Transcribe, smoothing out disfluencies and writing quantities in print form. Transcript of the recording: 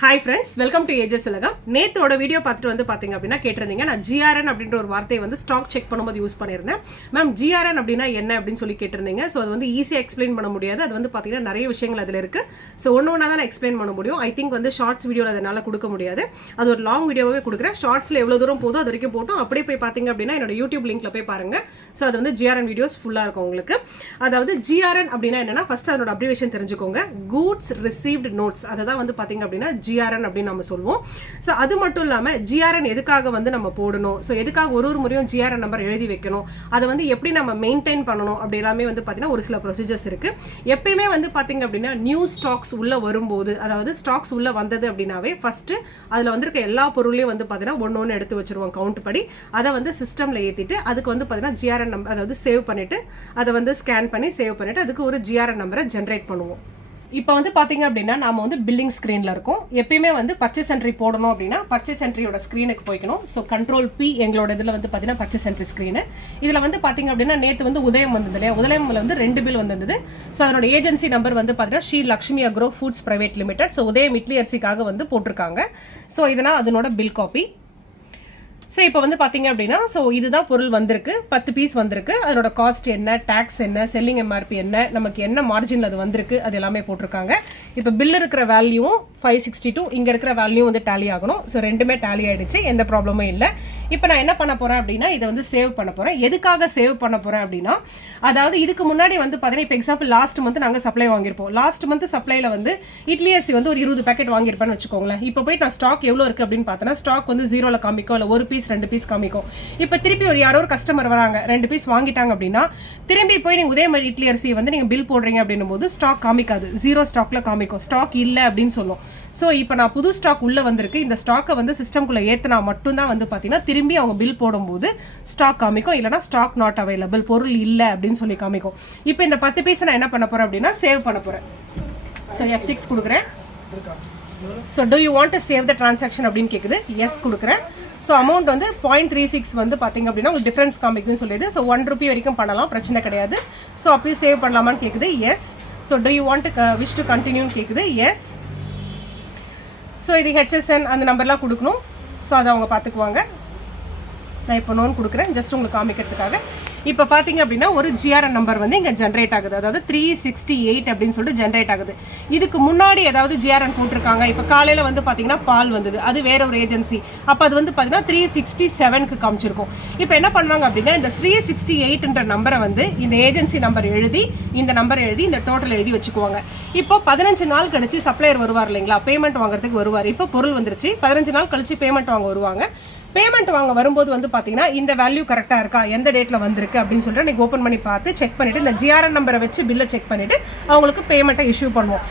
Hi friends, welcome to ஏஜஸ் உலகம். நேத்தோட வீடியோ பார்த்துட்டு வந்து பார்த்தீங்க அப்படின்னா கேட்டிருந்தீங்க. நான் ஜிஆர்என் அப்படின்ற ஒரு வார்த்தையை வந்து ஸ்டாக் செக் பண்ணும்போது யூஸ் பண்ணியிருந்தேன். மேம் ஜிஆர்என் அப்படின்னா என்ன அப்படின்னு சொல்லி கேட்டிருந்தீங்க. ஸோ அது வந்து ஈஸியாக எக்ஸ்பிளைன் பண்ண முடியாது. அது வந்து பார்த்தீங்கன்னா நிறைய விஷயங்கள் அதில் இருக்குது. ஸோ ஒன்று ஒன்றா தான் நான் எக்ஸ்பிளைன் பண்ண முடியும். ஐ திங்க் வந்து ஷார்ட்ஸ் வீடியோவில் அதனால் கொடுக்க முடியாது. அது ஒரு லாங் வீடியோவே கொடுக்குறேன். ஷார்ட்ஸில் எவ்வளோ தூரம் போதும் அது வரைக்கும் போட்டோம். அப்படியே போய் பார்த்தீங்க அப்படின்னா என்னோட யூடியூப் லிங்க்ல போய் பாருங்கள். ஸோ அது வந்து ஜிஆர்என் வீடியோஸ் ஃபுல்லாக இருக்கும் உங்களுக்கு. அதாவது ஜிஆர்என் அப்படின்னா என்னன்னா ஃபர்ஸ்ட் அதோட அப்ரிவேஷன் தெரிஞ்சுக்கோங்க. Goods received notes. அதை தான் வந்து பார்த்தீங்க அப்படின்னா ஜிஆர்என் அப்படின்னு நம்ம சொல்லுவோம். ஸோ அது மட்டும் இல்லாமல் ஜிஆர்என் எதுக்காக வந்து நம்ம போடணும், ஸோ எதுக்காக ஒரு முறையும் ஜிஆர்என் நம்பர் எழுதி வைக்கணும், அதை வந்து எப்படி நம்ம மெயின்டைன் பண்ணணும் அப்படி எல்லாமே வந்து பார்த்தீங்கன்னா ஒரு சில ப்ரொசீஜர்ஸ் இருக்கு. எப்பயுமே வந்து பார்த்தீங்க அப்படின்னா நியூ ஸ்டாக்ஸ் உள்ள வரும்போது, அதாவது ஸ்டாக்ஸ் உள்ள வந்தது அப்படின்னாவே ஃபர்ஸ்ட் அதில் வந்திருக்க எல்லா பொருளையும் வந்து பார்த்தீங்கன்னா ஒன்று எடுத்து வச்சிருவோம் கவுண்ட் படி. அதை வந்து சிஸ்டம்ல ஏற்றிட்டு அதுக்கு வந்து பார்த்தீங்கன்னா ஜிஆர்என் நம்பர் அதாவது சேவ் பண்ணிட்டு அதை வந்து ஸ்கேன் பண்ணி சேவ் பண்ணிட்டு அதுக்கு ஒரு ஜிஆர்என் நம்பரை ஜென்ரேட் பண்ணுவோம். இப்போ வந்து பார்த்தீங்க அப்படின்னா நாம வந்து பில்லிங் ஸ்க்ரீனில் இருக்கும். எப்பயுமே வந்து பர்ச்சேஸ் என்ட்ரி போடணும் அப்படின்னா பர்ச்சேஸ் என்ட்ரியோட ஸ்க்ரீனுக்கு போய்க்கணும். ஸோ கண்ட்ரோல் பி எங்களோட இதில் வந்து பார்த்தீங்கன்னா பர்ச்சேஸ் என்ட்ரி ஸ்க்ரீனு. இதில் வந்து பார்த்தீங்க அப்படின்னா நேற்று வந்து உதயம் வந்தது இல்லையா, உதயமில் வந்து 2 பில் வந்தது. ஸோ அதனோட ஏஜென்சி நம்பர் வந்து பார்த்தீங்கன்னா Sri Lakshmi agro foods private limited. So Udhayam idli அரிசிக்காக வந்து போட்டிருக்காங்க. ஸோ இதனால் அதனோட பில் காப்பி. ஸோ இப்போ வந்து பார்த்தீங்க அப்படின்னா ஸோ இதுதான் பொருள் வந்திருக்கு, 10 பீஸ் வந்திருக்கு. அதனோட காஸ்ட் என்ன, டேக்ஸ் என்ன, செல்லிங் எம்ஆர்பி என்ன, நமக்கு என்ன மார்ஜினில் அது வந்திருக்கு, அது எல்லாமே போட்டிருக்காங்க. இப்போ பில் இருக்கிற வேல்யூவும் 562, இங்கே இருக்கிற வேல்யூ வந்து டேலி ஆகணும். ஸோ ரெண்டுமே டேலி ஆகிடுச்சு, எந்த ப்ராப்ளமும் இல்லை. இப்போ நான் என்ன பண்ண போகிறேன் அப்படின்னா இதை வந்து சேவ் பண்ண போகிறேன். எதுக்காக சேவ் பண்ண போகிறேன் அப்படின்னா, அதாவது இதுக்கு முன்னாடி வந்து பார்த்தீங்கன்னா இப்போ எக்ஸாம்பிள் லாஸ்ட் மந்த் நாங்கள் சப்ளை வாங்கியிருப்போம். லாஸ்ட் மந்த் சப்ளையில் வந்து இட்லி அரிசி வந்து ஒரு 20 பேக்கெட் வாங்கியிருப்பேன்னு வச்சுக்கோங்களேன். இப்போ போய் நான் ஸ்டாக் எவ்வளோ இருக்குது அப்படின்னு பார்த்தோன்னா ஸ்டாக் வந்து 0ல் காமிக்கும், இல்லை 1 பீஸ் 2 பீஸ் காமிக்கும். இப்போ திருப்பி யாரோ ஒரு கஸ்டமர் வராங்க, 2 பீஸ் வாங்கிட்டாங்க அப்படின்னா திரும்பி போய் நீங்கள் உதயம் இட்லி அரிசி வந்து நீங்கள் பில் போடுறீங்க அப்படின்னும் போது ஸ்டாக் காமிக்காது, 0 ஸ்டாக்ல காமிக்கும், ஸ்டாக் இல்லை அப்படின்னு சொல்லும். ஸோ இப்போ நான் புது ஸ்டாக் உள்ள வந்திருக்கு, இந்த ஸ்டாக்கை வந்து சிஸ்டம்குள்ள ஏற்றினா மட்டும்தான் வந்து பார்த்தீங்கன்னா திரும்பி அவங்க பில் போடும்போது ஸ்டாக் காமிக்கும், இல்லைனா ஸ்டாக் நாட் அவைலபிள், பொருள் இல்லை அப்படின்னு சொல்லி காமிக்கும். இப்போ இந்த 10 பீஸ் நான் என்ன பண்ண போறேன் அப்படின்னா சேவ் பண்ண போறேன். ஸோ F6 கொடுக்குறேன். So do you want to save the transaction அப்படின்னு கேட்குது. எஸ் கொடுக்குறேன். ஸோ அமௌண்ட் வந்து 0.36 வந்து பார்த்தீங்க அப்படின்னா உங்களுக்கு டிஃப்ரென்ஸ் காமிக்குதுன்னு சொல்லிடுது. ஸோ 1 ரூபி வரைக்கும் பண்ணலாம், பிரச்சனை கிடையாது. ஸோ அப்பயும் சேவ் பண்ணலாமான்னு கேட்குது. Yes. So do you want to wish to continueன்னு கேட்குது. எஸ். ஸோ இது HSN அந்த நம்பர்லாம் கொடுக்கணும். ஸோ அதை அவங்க பார்த்துக்குவாங்க. நான் இப்போ நோன் கொடுக்குறேன் ஜஸ்ட் உங்களுக்கு காமிக்கிறதுக்காக. இப்போ பார்த்தீங்க அப்படின்னா ஒரு ஜிஆர்என் நம்பர் வந்து இங்கே ஜென்ரேட் ஆகுது, அதாவது 368 அப்படின்னு சொல்லிட்டு ஜென்ரேட் ஆகுது. இதுக்கு முன்னாடி ஏதாவது ஜிஆர்என் போட்டிருக்காங்க. இப்போ காலையில் வந்து பார்த்தீங்கன்னா பால் வந்தது, அது வேற ஒரு ஏஜென்சி. அப்போ அது வந்து பார்த்தீங்கன்னா 367க்கு காமிச்சிருக்கும். இப்போ என்ன பண்ணுவாங்க அப்படின்னா இந்த 368ன்ற நம்பரை வந்து இந்த ஏஜென்சி நம்பர் எழுதி இந்த நம்பர் எழுதி இந்த டோட்டல் எழுதி வச்சுக்குவாங்க. இப்போ 15 நாள் கழிச்சு சப்ளையர் வருவார் இல்லைங்களா, பேமெண்ட் வாங்குறதுக்கு வருவார். இப்போ பொருள் வந்துருச்சு, 15 நாள் கழிச்சு பேமெண்ட் வாங்க வருவாங்க. பேமெண்ட் வாங்க வரும்போது வந்து பார்த்தீங்கன்னா இந்த வேல்யூ கரெக்டாக இருக்கா, எந்த டேட்டில் வந்திருக்கு அப்படின்னு சொல்லிட்டு நீங்கள் ஓப்பன் பண்ணி பார்த்து செக் பண்ணிவிட்டு இந்த ஜிஆர்என் நம்பரை வச்சு பில்லை செக் பண்ணிவிட்டு அவங்களுக்கு பேமெண்ட்டை இஷ்யூ பண்ணுவோம்.